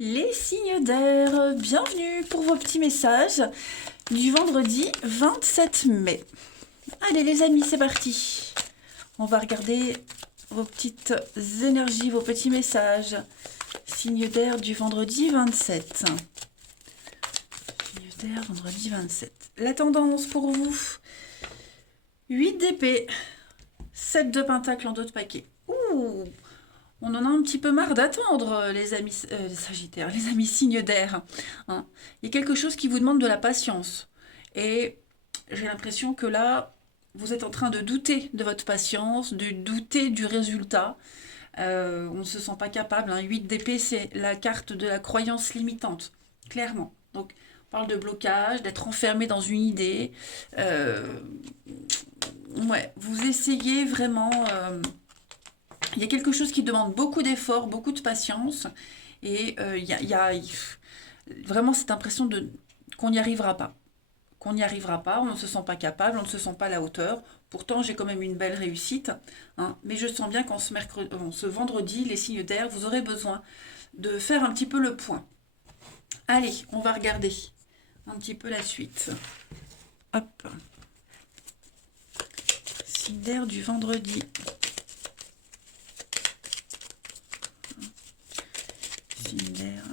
Les signes d'air, bienvenue pour vos petits messages du vendredi 27 mai. Allez les amis, c'est parti. On va regarder vos petites énergies, vos petits messages. Signes d'air du vendredi 27. Signes d'air, vendredi 27. La tendance pour vous, 8 d'épée, 7 de pentacle en dos de paquet. Ouh, on en a un petit peu marre d'attendre, les amis les Sagittaires, les amis signes d'air. Hein. Il y a quelque chose qui vous demande de la patience. Et j'ai l'impression que là, vous êtes en train de douter de votre patience, de douter du résultat. On ne se sent pas capable. Hein. 8 d'épée, c'est la carte de la croyance limitante, clairement. Donc, on parle de blocage, d'être enfermé dans une idée. Euh, ouais, vous essayez vraiment. Il y a quelque chose qui demande beaucoup d'efforts, beaucoup de patience, et vraiment cette impression de qu'on n'y arrivera pas. Qu'on n'y arrivera pas, on ne se sent pas capable, on ne se sent pas à la hauteur. Pourtant, j'ai quand même une belle réussite, hein, mais je sens bien qu'en ce vendredi, les signes d'air, vous aurez besoin de faire un petit peu le point. Allez, on va regarder un petit peu la suite. Hop. Signe d'air du vendredi. Signe d'air,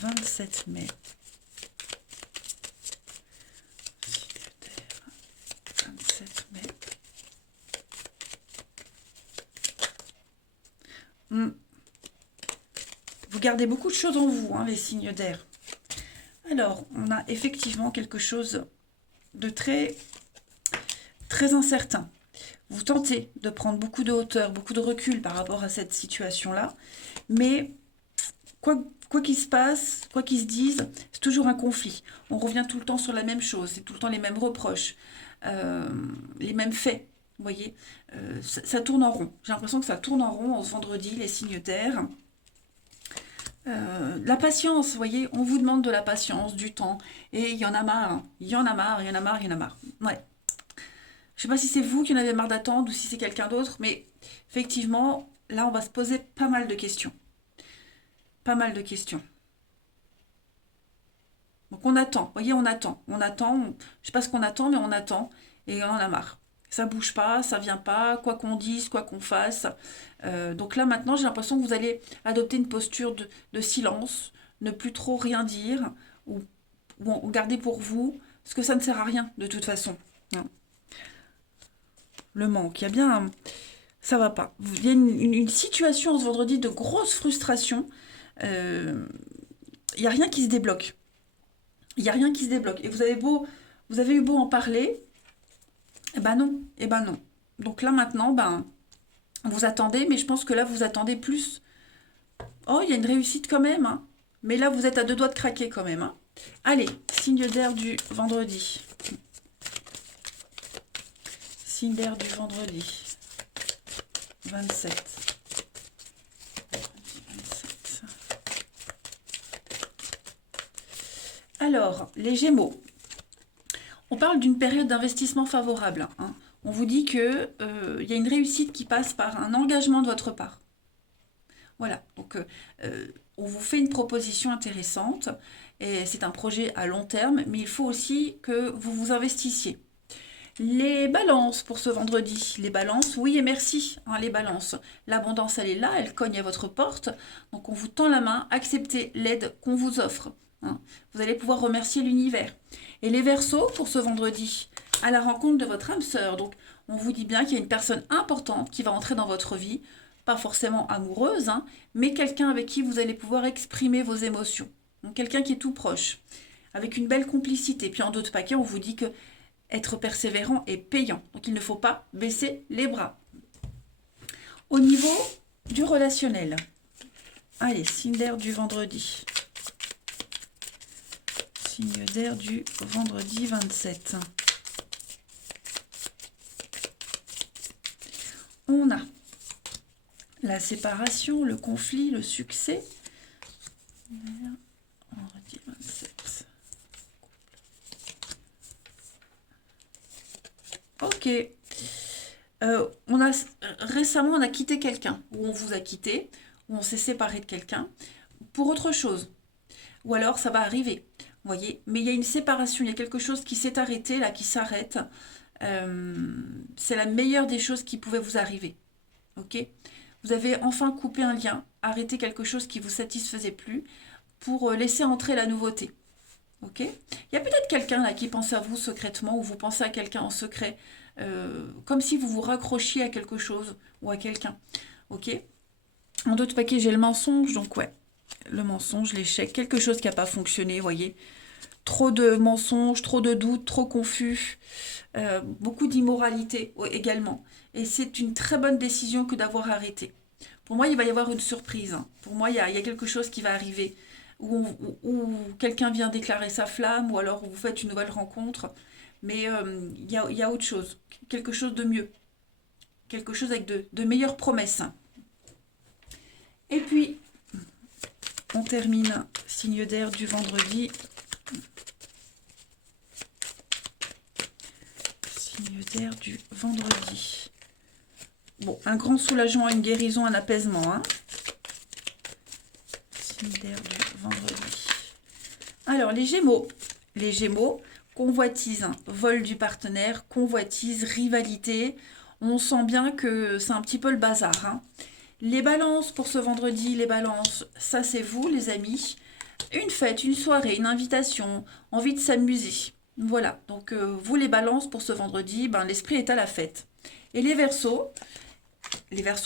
27 mai. Signe d'air, 27 mai. Vous gardez beaucoup de choses en vous, hein, les signes d'air. Alors, on a effectivement quelque chose de très, très incertain. Vous tentez de prendre beaucoup de hauteur, beaucoup de recul par rapport à cette situation-là, mais quoi qu'il se passe, quoi qu'il se dise, c'est toujours un conflit. On revient tout le temps sur la même chose, c'est tout le temps les mêmes reproches, euh, les mêmes faits. Vous voyez, ça tourne en rond. J'ai l'impression que ça tourne en rond en ce vendredi, les signes d'air. La patience, vous voyez, on vous demande de la patience, du temps, et il y en a marre, hein. Il y en a marre, il y en a marre, il y en a marre. Ouais. Je sais pas si c'est vous qui en avez marre d'attendre ou si c'est quelqu'un d'autre, mais effectivement, là, on va se poser pas mal de questions. Pas mal de questions. Donc on attend, vous voyez, on attend, je sais pas ce qu'on attend, mais on attend, et on en a marre. Ça bouge pas, ça vient pas, quoi qu'on dise, quoi qu'on fasse. Donc là maintenant, j'ai l'impression que vous allez adopter une posture de silence, ne plus trop rien dire, ou, ou garder pour vous, parce que ça ne sert à rien de toute façon. Hein. Le manque, il y a bien, ça va pas. Il y a une situation ce vendredi de grosse frustration. Euh, Il y a rien qui se débloque. Il n'y a rien qui se débloque. Et vous avez eu beau en parler, eh ben non, eh ben non. Donc là maintenant, ben, vous attendez, mais je pense que là vous attendez plus. Oh, il y a une réussite quand même, hein. Mais là vous êtes à deux doigts de craquer quand même, hein. Allez, signe d'air du vendredi. Signe d'air du vendredi. 27. 27. Alors, les Gémeaux. On parle d'une période d'investissement favorable, hein. On vous dit que y a une réussite qui passe par un engagement de votre part. Voilà, donc on vous fait une proposition intéressante et c'est un projet à long terme, mais il faut aussi que vous vous investissiez. Les balances pour ce vendredi. Les balances, oui et merci, hein, les balances. L'abondance, elle est là, elle cogne à votre porte. Donc on vous tend la main, acceptez l'aide qu'on vous offre. Hein. Vous allez pouvoir remercier l'univers. Et les verseaux pour ce vendredi, à la rencontre de votre âme sœur. Donc on vous dit bien qu'il y a une personne importante qui va entrer dans votre vie, pas forcément amoureuse, hein, mais quelqu'un avec qui vous allez pouvoir exprimer vos émotions. Donc quelqu'un qui est tout proche, avec une belle complicité. Puis en d'autres paquets, on vous dit que être persévérant est payant. Donc il ne faut pas baisser les bras. Au niveau du relationnel. Allez, signe d'air du vendredi. Signe d'air du vendredi 27. On a la séparation, le conflit, le succès. Vendredi 27. Ok. Récemment, on a quitté quelqu'un, ou on vous a quitté, ou on s'est séparé de quelqu'un. pour autre chose. Ou alors ça va arriver, vous voyez. Mais il y a une séparation, il y a quelque chose qui s'est arrêté, là, qui s'arrête. C'est la meilleure des choses qui pouvait vous arriver. Ok? Vous avez enfin coupé un lien, arrêté quelque chose qui vous satisfaisait plus pour laisser entrer la nouveauté. Ok? Il y a peut-être quelqu'un là qui pense à vous secrètement ou vous pensez à quelqu'un en secret, comme si vous vous raccrochiez à quelque chose ou à quelqu'un. Ok? En d'autres paquets, j'ai le mensonge, donc ouais, le mensonge, l'échec, quelque chose qui n'a pas fonctionné, vous voyez. Trop de mensonges, trop de doutes, trop confus, beaucoup d'immoralité également. Et c'est une très bonne décision que d'avoir arrêté. Pour moi, il va y avoir une surprise, hein. Pour moi, il y a quelque chose qui va arriver, où quelqu'un vient déclarer sa flamme, ou alors vous faites une nouvelle rencontre. Mais il y a autre chose, quelque chose de mieux, quelque chose avec de meilleures promesses. Et puis, on termine signe d'air du vendredi. Signe d'air du vendredi. Bon, un grand soulagement, une guérison, un apaisement. Hein. Signe d'air du vendredi. Alors, les Gémeaux. Les Gémeaux, convoitise, vol du partenaire, convoitise, rivalité. On sent bien que c'est un petit peu le bazar. Hein. Les balances pour ce vendredi, les balances, ça c'est vous les amis. Une fête, une soirée, une invitation, envie de s'amuser. Voilà, donc vous les balances pour ce vendredi, ben, l'esprit est à la fête. Et les Verseaux,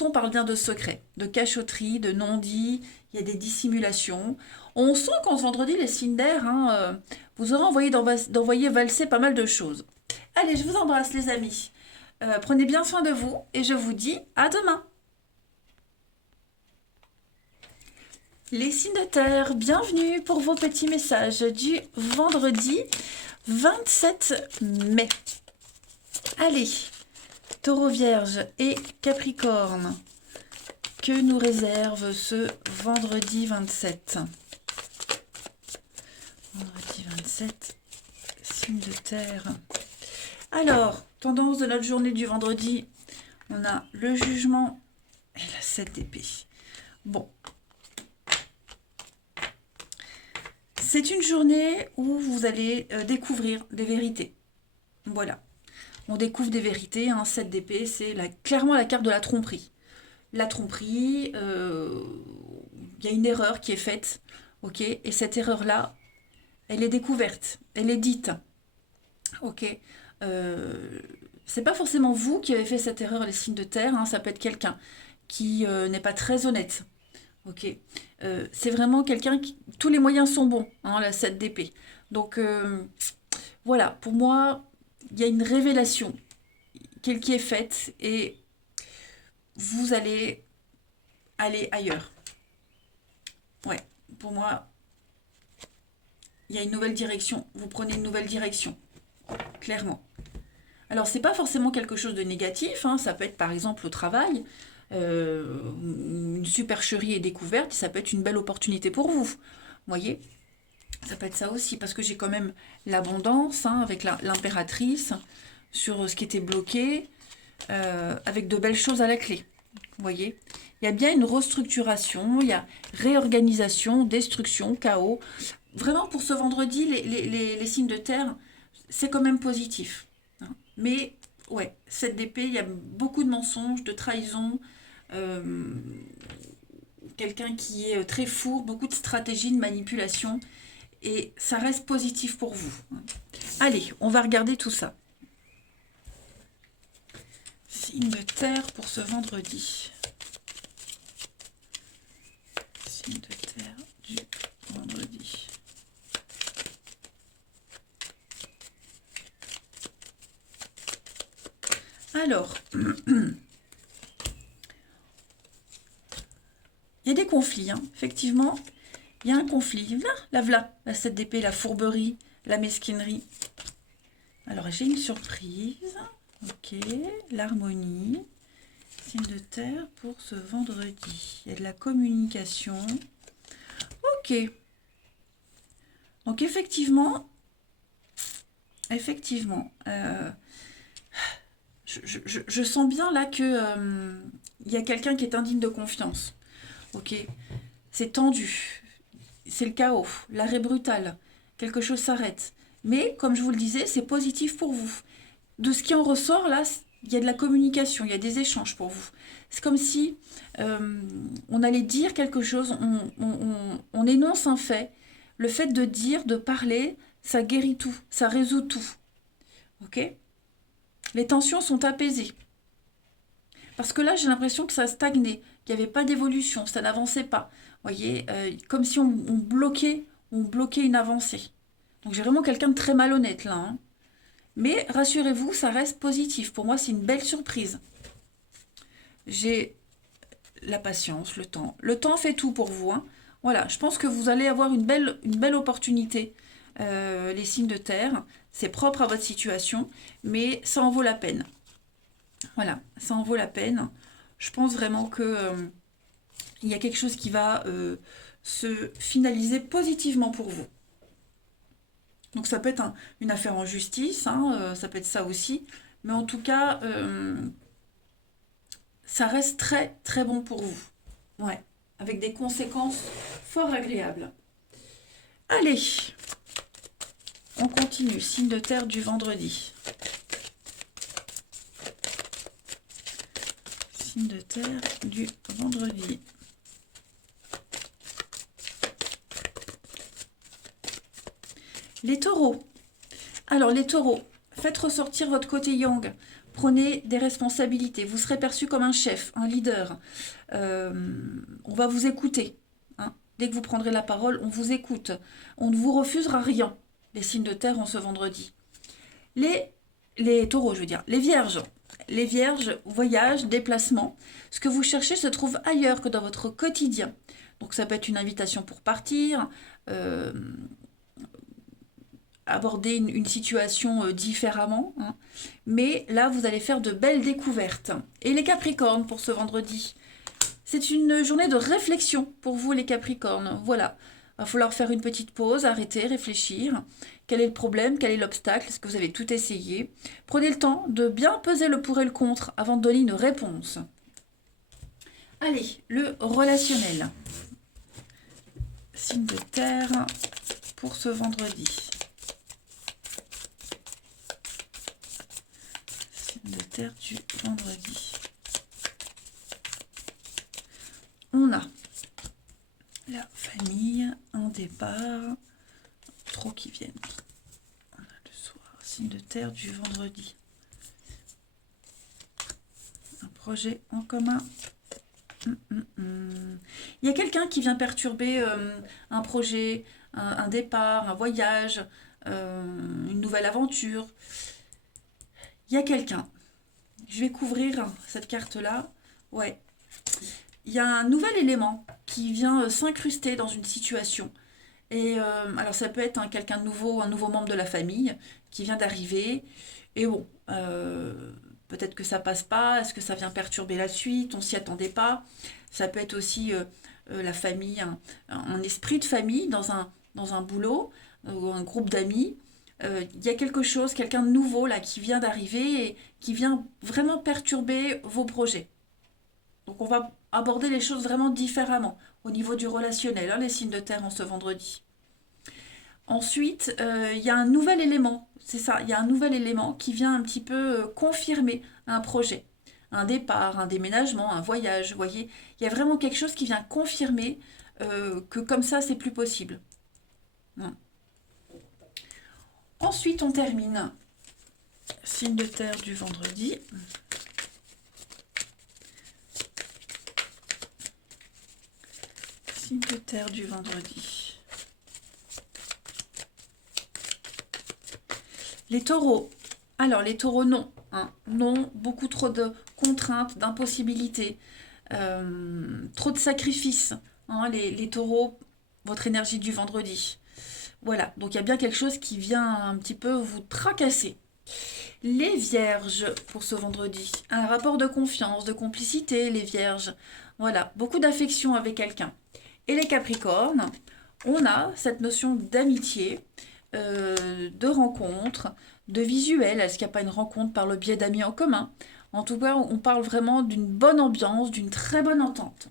on parle bien de secrets, de cachotterie, de non-dits, il y a des dissimulations. On sent qu'en ce vendredi, les signes d'air, hein, vous aurez envoyé d'envoyer valser pas mal de choses. Allez, je vous embrasse les amis. Prenez bien soin de vous et je vous dis à demain. Les signes de terre, bienvenue pour vos petits messages du vendredi 27 mai. Allez, Taureau Vierge et Capricorne, que nous réserve ce vendredi 27 ? Vendredi 27, signe de terre. Alors, tendance de notre journée du vendredi, on a le jugement et la 7 d'épée. Bon. C'est une journée où vous allez découvrir des vérités. Voilà. On découvre des vérités. 7 d'épée, c'est clairement la carte de la tromperie. La tromperie, il y a une erreur qui est faite. Ok. Et cette erreur-là, elle est découverte. Elle est dite. Ok. C'est pas forcément vous qui avez fait cette erreur, les signes de terre. Ça peut être quelqu'un qui n'est pas très honnête. Ok, c'est vraiment quelqu'un qui... Tous les moyens sont bons, la 7 d'épée. Donc, voilà, pour moi, il y a une révélation qui est faite et vous allez aller ailleurs. Ouais, pour moi, il y a une nouvelle direction. Vous prenez une nouvelle direction, clairement. Alors, c'est pas forcément quelque chose de négatif, ça peut être par exemple au travail. Une supercherie est découverte, ça peut être une belle opportunité pour vous. Vous voyez, ça peut être ça aussi, parce que j'ai quand même l'abondance avec l'impératrice sur ce qui était bloqué, avec de belles choses à la clé. Vous voyez, il y a bien une restructuration, il y a réorganisation, destruction, chaos. Vraiment, pour ce vendredi, les signes de terre, c'est quand même positif. Mais, ouais, 7 d'épée, il y a beaucoup de mensonges, de trahisons, quelqu'un qui est très fourbe, beaucoup de stratégies, de manipulation, et ça reste positif pour vous. Allez, on va regarder tout ça. Signe de terre pour ce vendredi. Signe de terre du vendredi. Alors, il y a des conflits, effectivement. Il y a un conflit. La 7 d'épée, la fourberie, la mesquinerie. Alors, j'ai une surprise. Ok, l'harmonie. Signe de terre pour ce vendredi. Il y a de la communication. Ok. Donc, effectivement, je sens bien là que il y a quelqu'un qui est indigne de confiance. Ok, c'est tendu. c'est le chaos, l'arrêt brutal. Quelque chose s'arrête. Mais, comme je vous le disais, c'est positif pour vous. De ce qui en ressort, là, il y a de la communication, il y a des échanges pour vous. C'est comme si on allait dire quelque chose, on énonce un fait. Le fait de dire, de parler, ça guérit tout, ça résout tout. Ok? Les tensions sont apaisées. Parce que là, j'ai l'impression que ça stagnait, qu'il n'y avait pas d'évolution, ça n'avançait pas. Vous voyez, comme si on bloquait une avancée. Donc j'ai vraiment quelqu'un de très malhonnête là, hein. Mais rassurez-vous, ça reste positif. Pour moi, c'est une belle surprise. J'ai la patience, le temps. Le temps fait tout pour vous, hein. Voilà, je pense que vous allez avoir une belle opportunité, les signes de terre. C'est propre à votre situation, mais ça en vaut la peine. Voilà, ça en vaut la peine. Je pense vraiment que il y a quelque chose qui va se finaliser positivement pour vous. Donc ça peut être une affaire en justice, hein, ça peut être ça aussi. Mais en tout cas, ça reste très très bon pour vous. Ouais, avec des conséquences fort agréables. Allez, on continue. Signe de terre du vendredi. Signe de terre du vendredi. Les taureaux. Alors les taureaux, faites ressortir votre côté yang. Prenez des responsabilités. Vous serez perçu comme un chef, un leader. On va vous écouter, hein. Dès que vous prendrez la parole, on vous écoute. On ne vous refusera rien. Les signes de terre en ce vendredi. Les taureaux, je veux dire. Les vierges. Les vierges, voyage, déplacement. Ce que vous cherchez se trouve ailleurs que dans votre quotidien. Donc ça peut être une invitation pour partir, aborder une situation différemment, hein. Mais là, vous allez faire de belles découvertes. Et les Capricornes pour ce vendredi, c'est une journée de réflexion pour vous, les Capricornes. Voilà, il va falloir faire une petite pause, arrêter, réfléchir. Quel est le problème? Quel est l'obstacle? Est-ce que vous avez tout essayé? Prenez le temps de bien peser le pour et le contre avant de donner une réponse. Allez, le relationnel. Signe de terre pour ce vendredi. Signe de terre du vendredi. On a la famille, un départ, trop qui viennent. On a le soir, signe de terre du vendredi. Un projet en commun. Il y a quelqu'un qui vient perturber un projet, un départ, un voyage, une nouvelle aventure. Il y a quelqu'un. Je vais couvrir cette carte-là. Ouais. Il y a un nouvel élément qui vient s'incruster dans une situation. Et alors ça peut être quelqu'un de nouveau, un nouveau membre de la famille qui vient d'arriver. Et bon, peut-être que ça passe pas. Est-ce que ça vient perturber la suite? On s'y attendait pas. Ça peut être aussi la famille, un esprit de famille dans un boulot ou un groupe d'amis. Il y a quelque chose, quelqu'un de nouveau là qui vient d'arriver et qui vient vraiment perturber vos projets. Donc on va aborder les choses vraiment différemment au niveau du relationnel, hein, les signes de terre en ce vendredi. Ensuite, il y a un nouvel élément, c'est ça, il y a un nouvel élément qui vient un petit peu confirmer un projet, un départ, un déménagement, un voyage, vous voyez. Il y a vraiment quelque chose qui vient confirmer que comme ça, c'est plus possible. Hein. Ensuite, on termine. Signe de terre du vendredi. Signe de terre du vendredi. Les taureaux. Alors, les taureaux, non. Hein. Non, beaucoup trop de contraintes, d'impossibilités, trop de sacrifices. Hein, les taureaux, votre énergie du vendredi. Voilà, donc il y a bien quelque chose qui vient un petit peu vous tracasser. Les vierges pour ce vendredi. Un rapport de confiance, de complicité, les vierges. Voilà, beaucoup d'affection avec quelqu'un. Et les capricornes, on a cette notion d'amitié, de rencontre, de visuel. Est-ce qu'il n'y a pas une rencontre par le biais d'amis en commun? En tout cas, on parle vraiment d'une bonne ambiance, d'une très bonne entente.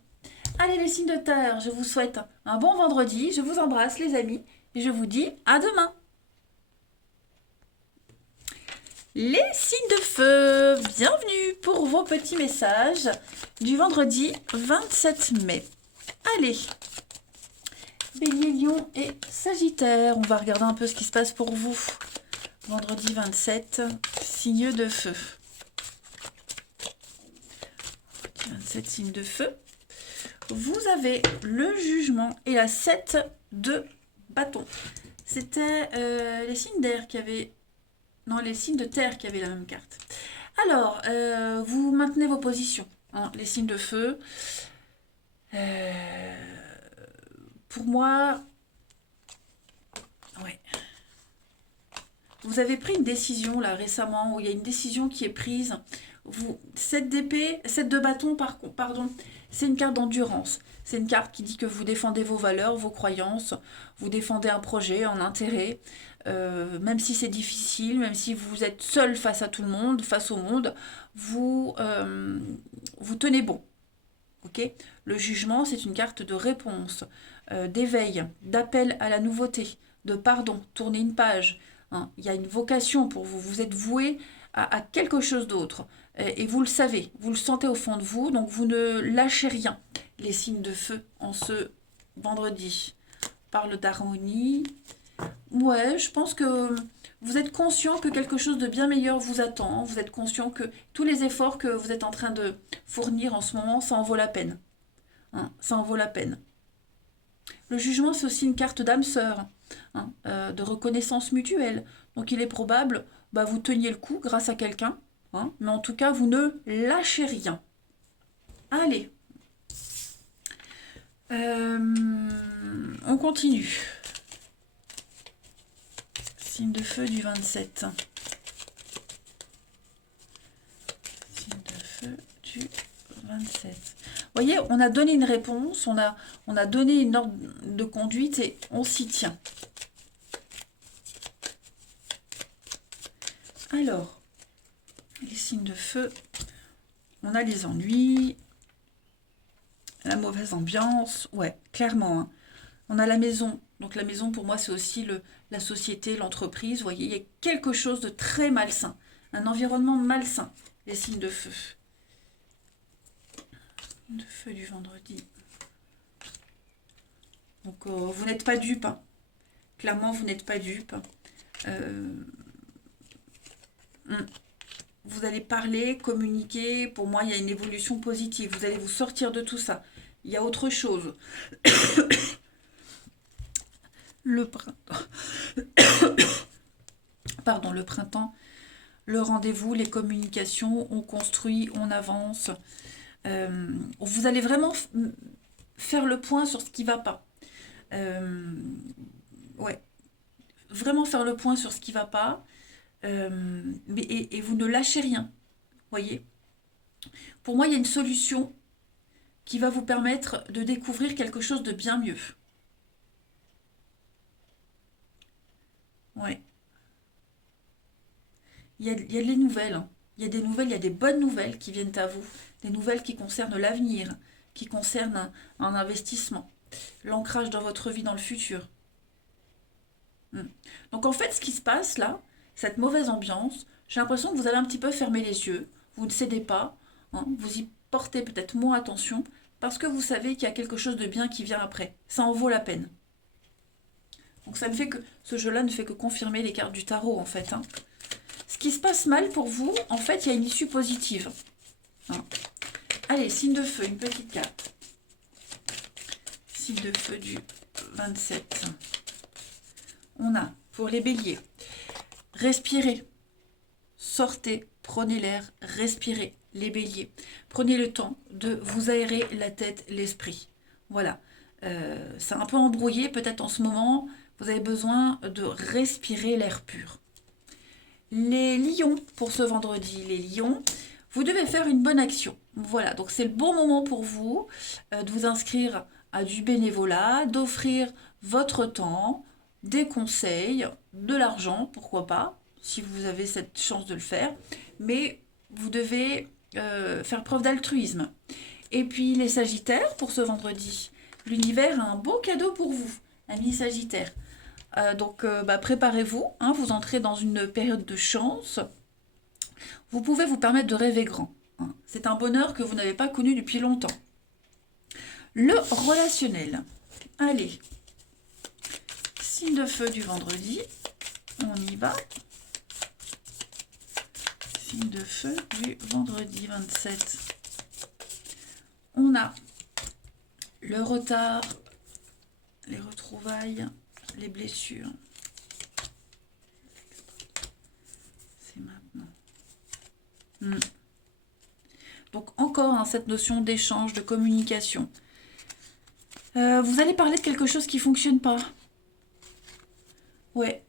Allez les signes de terre, je vous souhaite un bon vendredi, je vous embrasse les amis, et je vous dis à demain. Les signes de feu, bienvenue pour vos petits messages du vendredi 27 mai. Allez, Bélier, Lion et Sagittaire, on va regarder un peu ce qui se passe pour vous. Vendredi 27, signe de feu. 27 signes de feu. Vous avez le jugement et la 7 de bâton. C'était les signes d'air qui avaient... Non, les signes de terre qui avaient la même carte. Alors, vous maintenez vos positions. Hein, les signes de feu. Pour moi... Ouais. Vous avez pris une décision là récemment, où il y a une décision qui est prise. 7 d'épée, 7 de bâton, pardon, c'est une carte d'endurance. C'est une carte qui dit que vous défendez vos valeurs, vos croyances, vous défendez un projet, un intérêt, même si c'est difficile, même si vous êtes seul face à tout le monde, face au monde, vous tenez bon. Okay, le jugement, c'est une carte de réponse, d'éveil, d'appel à la nouveauté, de pardon, tourner une page. Hein. Il y a une vocation pour vous, vous êtes voué à quelque chose d'autre. Et vous le savez, vous le sentez au fond de vous, donc vous ne lâchez rien. Les signes de feu en ce vendredi. On parle d'harmonie. Ouais, je pense que vous êtes conscient que quelque chose de bien meilleur vous attend. Vous êtes conscient que tous les efforts que vous êtes en train de fournir en ce moment, ça en vaut la peine. Hein, ça en vaut la peine. Le jugement, c'est aussi une carte d'âme sœur, hein, de reconnaissance mutuelle. Donc il est probable, vous teniez le coup grâce à quelqu'un, hein, mais en tout cas, vous ne lâchez rien. Allez. On continue. Signe de feu du 27. Signe de feu du 27. Vous voyez, on a donné une réponse, on a donné une ordre de conduite et on s'y tient. Alors, les signes de feu, on a les ennuis, la mauvaise ambiance, ouais, clairement. Hein. On a la maison, donc la maison pour moi c'est aussi la société, l'entreprise, vous voyez, il y a quelque chose de très malsain, un environnement malsain, les signes de feu. De feu du vendredi. Donc vous n'êtes pas dupe, hein. Clairement vous n'êtes pas dupe. Vous allez parler, communiquer, pour moi il y a une évolution positive, vous allez vous sortir de tout ça. Il y a autre chose. Le printemps. Pardon, le printemps, le rendez-vous, les communications, on construit, on avance. Vous allez vraiment faire le point sur ce qui ne va pas. Ouais, vraiment faire le point sur ce qui ne va pas. Et vous ne lâchez rien. Voyez. Pour moi, il y a une solution qui va vous permettre de découvrir quelque chose de bien mieux. Ouais. Il y a des nouvelles. Hein. Il y a des nouvelles, il y a des bonnes nouvelles qui viennent à vous. Des nouvelles qui concernent l'avenir, qui concernent un investissement. L'ancrage dans votre vie, dans le futur. Donc en fait, ce qui se passe là, cette mauvaise ambiance, j'ai l'impression que vous avez un petit peu fermé les yeux. Vous ne cédez pas. Hein, vous y portez peut-être moins attention parce que vous savez qu'il y a quelque chose de bien qui vient après. Ça en vaut la peine. Donc ça ne fait que ce jeu-là ne fait que confirmer les cartes du tarot en fait. Hein. Ce qui se passe mal pour vous, en fait, il y a une issue positive. Hein. Allez, signe de feu, une petite carte. Signe de feu du 27. On a, pour les béliers, respirez, sortez, prenez l'air, respirez, les béliers. Prenez le temps de vous aérer la tête, l'esprit. Voilà. C'est un peu embrouillé peut-être en ce moment. Vous avez besoin de respirer l'air pur. Les lions, pour ce vendredi, les lions, vous devez faire une bonne action. Voilà, donc c'est le bon moment pour vous de vous inscrire à du bénévolat, d'offrir votre temps, des conseils, de l'argent, pourquoi pas, si vous avez cette chance de le faire. Mais vous devez faire preuve d'altruisme. Et puis les Sagittaires, pour ce vendredi, l'univers a un beau cadeau pour vous, amis Sagittaires. Donc préparez-vous, hein, vous entrez dans une période de chance. Vous pouvez vous permettre de rêver grand, hein. C'est un bonheur que vous n'avez pas connu depuis longtemps. Le relationnel. Allez, signe de feu du vendredi, on y va. Signe de feu du vendredi 27. On a le retard, les retrouvailles, les blessures. C'est maintenant. Donc encore hein, cette notion d'échange, de communication. Vous allez parler de quelque chose qui ne fonctionne pas. Ouais.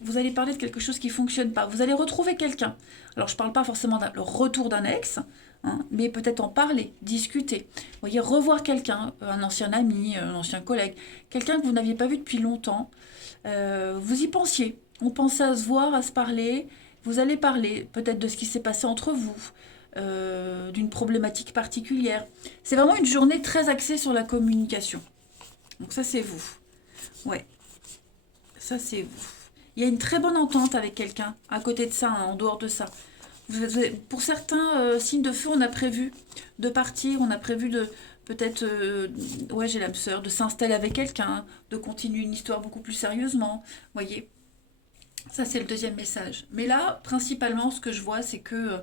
Vous allez parler de quelque chose qui ne fonctionne pas. Vous allez retrouver quelqu'un. Alors je ne parle pas forcément le retour d'un ex, hein, mais peut-être en parler, discuter. Vous voyez, revoir quelqu'un, un ancien ami, un ancien collègue, quelqu'un que vous n'aviez pas vu depuis longtemps. Vous y pensiez. On pensait à se voir, à se parler. Vous allez parler peut-être de ce qui s'est passé entre vous, d'une problématique particulière. C'est vraiment une journée très axée sur la communication. Donc ça, c'est vous. Ouais, ça, c'est vous. Il y a une très bonne entente avec quelqu'un à côté de ça, hein, en dehors de ça. Pour certains signes de feu, on a prévu de partir, on a prévu de peut-être, ouais, j'ai l'âme sœur, de s'installer avec quelqu'un, de continuer une histoire beaucoup plus sérieusement. Vous voyez, ça c'est le deuxième message. Mais là, principalement, ce que je vois, c'est que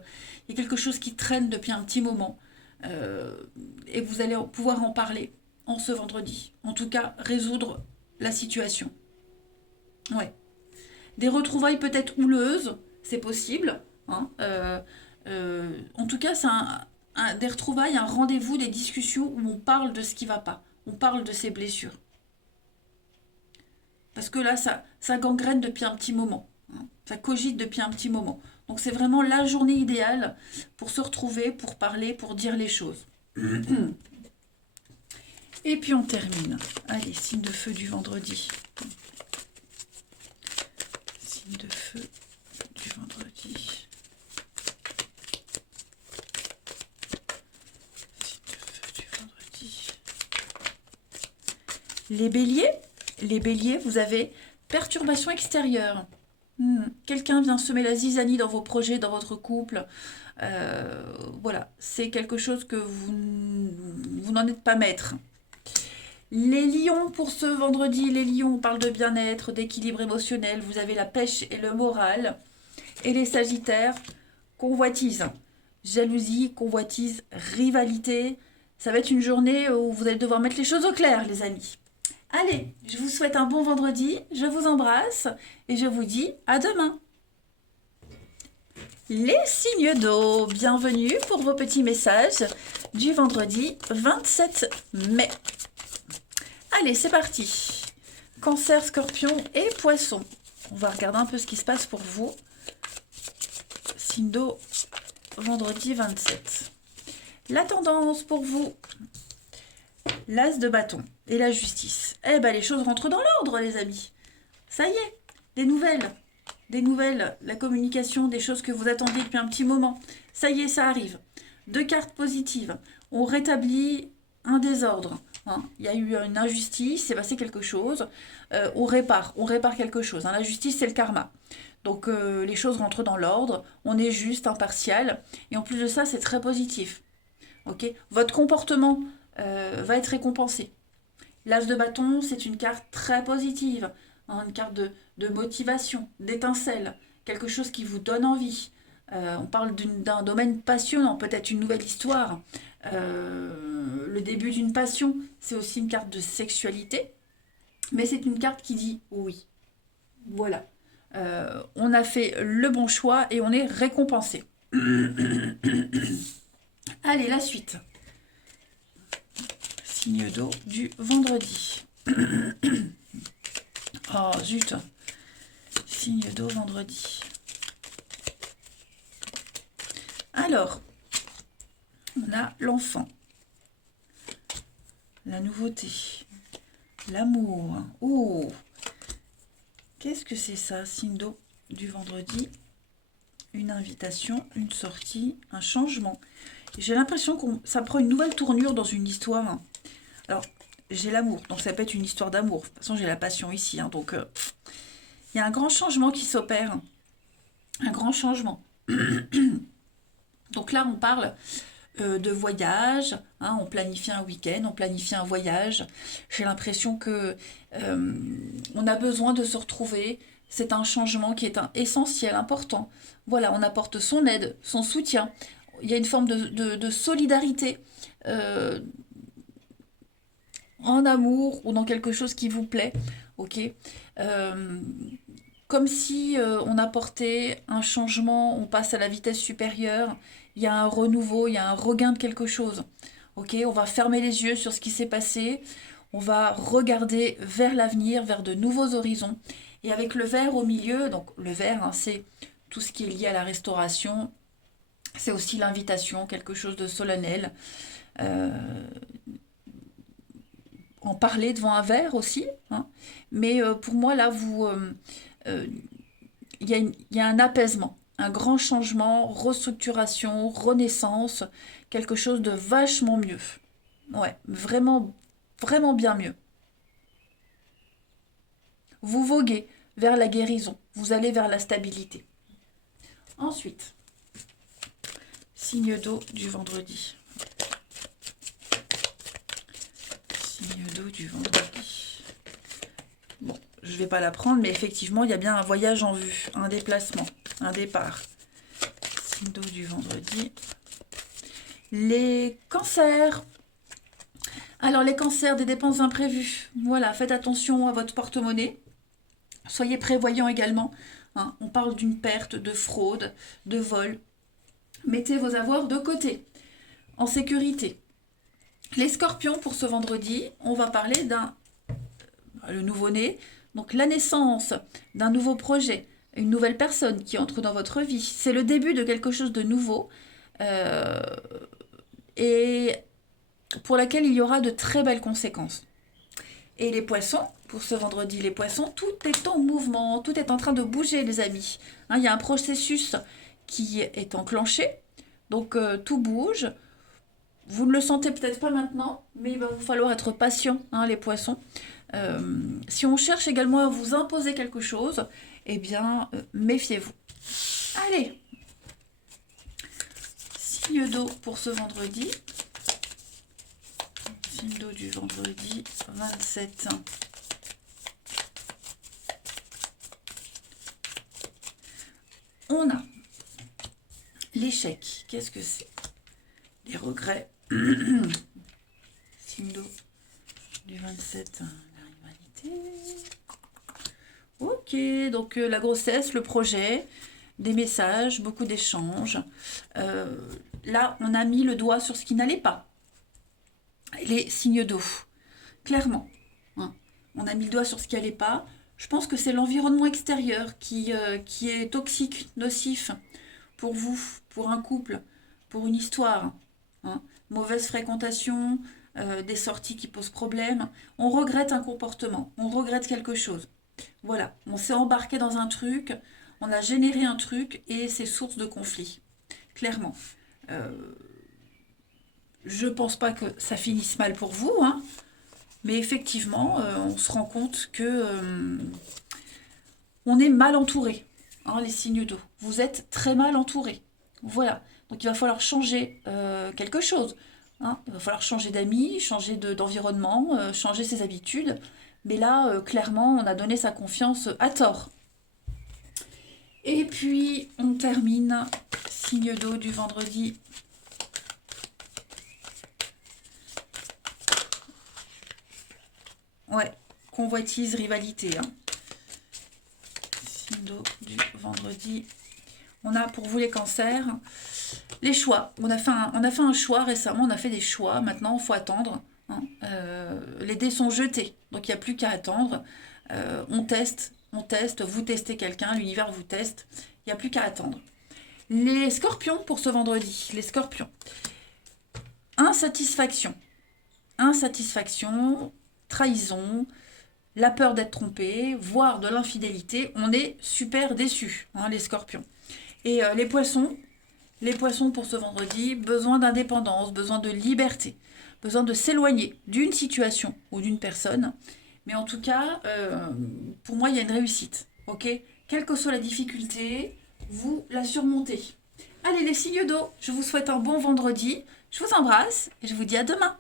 il y a quelque chose qui traîne depuis un petit moment et que vous allez pouvoir en parler en ce vendredi. En tout cas, résoudre la situation. Ouais. Des retrouvailles peut-être houleuses, c'est possible. Hein, en tout cas, c'est des retrouvailles, un rendez-vous, des discussions où on parle de ce qui ne va pas. On parle de ses blessures. Parce que là, ça gangrène depuis un petit moment. Hein, ça cogite depuis un petit moment. Donc c'est vraiment la journée idéale pour se retrouver, pour parler, pour dire les choses. Et puis on termine. Allez, signe de feu du vendredi. Signe de feu du vendredi. Signe de feu du vendredi. Les béliers, vous avez perturbation extérieure. Quelqu'un vient semer la zizanie dans vos projets, dans votre couple. Voilà, c'est quelque chose que vous n'en êtes pas maître. Les lions, pour ce vendredi, les lions, on parle de bien-être, d'équilibre émotionnel. Vous avez la pêche et le moral. Et les sagittaires, convoitise. Jalousie, convoitise, rivalité. Ça va être une journée où vous allez devoir mettre les choses au clair, les amis. Allez, je vous souhaite un bon vendredi, je vous embrasse et je vous dis à demain. Les signes d'eau, bienvenue pour vos petits messages du vendredi 27 mai. Allez, c'est parti. Cancer, Scorpion et Poisson. On va regarder un peu ce qui se passe pour vous. Signe d'eau, vendredi 27. La tendance pour vous, l'as de bâton et la justice. Eh ben, les choses rentrent dans l'ordre, les amis. Ça y est, des nouvelles, la communication, des choses que vous attendiez depuis un petit moment. Ça y est, ça arrive. 2 cartes positives. On rétablit un désordre. Hein. Il y a eu une injustice, c'est passé quelque chose. On répare quelque chose. Hein. La justice, c'est le karma. Donc les choses rentrent dans l'ordre. On est juste, impartial. Et en plus de ça, c'est très positif. Okay, votre comportement va être récompensé. L'as de bâton, c'est une carte très positive, hein, une carte de motivation, d'étincelle, quelque chose qui vous donne envie. On parle d'un domaine passionnant, peut-être une nouvelle histoire. Le début d'une passion, c'est aussi une carte de sexualité, mais c'est une carte qui dit oui. Voilà. On a fait le bon choix et on est récompensé. Allez, la suite. Signe d'eau du vendredi. Oh, zut. Signe d'eau vendredi. Alors, on a l'enfant, la nouveauté, l'amour. Oh, qu'est-ce que c'est ça, signe d'eau du vendredi? Une invitation, une sortie, un changement. J'ai l'impression que ça prend une nouvelle tournure dans une histoire. Hein. Alors, j'ai l'amour, donc ça peut être une histoire d'amour. De toute façon, j'ai la passion ici. Hein, donc, il y a un grand changement qui s'opère. Un grand changement. Donc là, on parle de voyage. Hein, on planifie un week-end, on planifie un voyage. J'ai l'impression que on a besoin de se retrouver. C'est un changement qui est essentiel, important. Voilà, on apporte son aide, son soutien. Il y a une forme de solidarité en amour ou dans quelque chose qui vous plaît. Ok. Euh, Comme si on apportait un changement, on passe à la vitesse supérieure, il y a un renouveau, il y a un regain de quelque chose. Ok, on va fermer les yeux sur ce qui s'est passé, on va regarder vers l'avenir, vers de nouveaux horizons. Et avec le vert au milieu, donc le vert, hein, c'est tout ce qui est lié à la restauration, c'est aussi l'invitation, quelque chose de solennel. Euh, En parler devant un verre aussi, hein. Mais pour moi, là, euh, il y a un apaisement, un grand changement, restructuration, renaissance, quelque chose de vachement mieux. Ouais, vraiment, vraiment bien mieux. Vous voguez vers la guérison, vous allez vers la stabilité. Ensuite, signe d'eau du vendredi. Signe d'eau du vendredi. Bon, je ne vais pas la prendre, mais effectivement, il y a bien un voyage en vue, un déplacement, un départ. Signe d'eau du vendredi. Les cancers. Alors, les cancers, des dépenses imprévues. Voilà, faites attention à votre porte-monnaie. Soyez prévoyants également. Hein. On parle d'une perte, de fraude, de vol. Mettez vos avoirs de côté, en sécurité. Les scorpions, pour ce vendredi, on va parler le nouveau-né, donc la naissance d'un nouveau projet, une nouvelle personne qui entre dans votre vie. C'est le début de quelque chose de nouveau et pour laquelle il y aura de très belles conséquences. Et les poissons, pour ce vendredi, les poissons, tout est en mouvement, tout est en train de bouger, les amis. Hein, il y a un processus qui est enclenché, donc tout bouge. Vous ne le sentez peut-être pas maintenant, mais il va vous falloir être patient, hein, les poissons. Si on cherche également à vous imposer quelque chose, eh bien, méfiez-vous. Allez, signe d'eau pour ce vendredi. Signe d'eau du vendredi 27. On a l'échec. Qu'est-ce que c'est? Les regrets. Signe d'eau du 27. La rivalité. Ok, donc la grossesse, le projet, des messages, beaucoup d'échanges. Là, on a mis le doigt sur ce qui n'allait pas. Les signes d'eau, clairement. Hein. On a mis le doigt sur ce qui n'allait pas. Je pense que c'est l'environnement extérieur qui est toxique, nocif pour vous, pour un couple, pour une histoire. Hein. Mauvaise fréquentation, des sorties qui posent problème. On regrette un comportement, on regrette quelque chose. Voilà, on s'est embarqué dans un truc, on a généré un truc et c'est source de conflit, clairement. Euh, je pense pas que ça finisse mal pour vous, hein, mais effectivement, on se rend compte que on est mal entouré, hein, les signes d'eau. Vous êtes très mal entouré. Voilà, donc il va falloir changer quelque chose. Hein. Il va falloir changer d'amis, changer d'environnement, changer ses habitudes. Mais là, clairement, on a donné sa confiance à tort. Et puis, on termine, signe d'eau du vendredi. Ouais, convoitise, rivalité. Hein. Signe d'eau du vendredi. On a pour vous les cancers, les choix. On a fait un choix récemment, on a fait des choix. Maintenant, il faut attendre. Hein. Les dés sont jetés, donc il n'y a plus qu'à attendre. On teste, vous testez quelqu'un, l'univers vous teste, il n'y a plus qu'à attendre. Les scorpions pour ce vendredi, les scorpions. Insatisfaction, trahison, la peur d'être trompé, voire de l'infidélité. On est super déçus, hein, les scorpions. Et les poissons, Les poissons pour ce vendredi, besoin d'indépendance, besoin de liberté, besoin de s'éloigner d'une situation ou d'une personne. Mais en tout cas, pour moi, il y a une réussite. Ok? Quelle que soit la difficulté, vous la surmontez. Allez les signes d'eau, je vous souhaite un bon vendredi. Je vous embrasse et je vous dis à demain.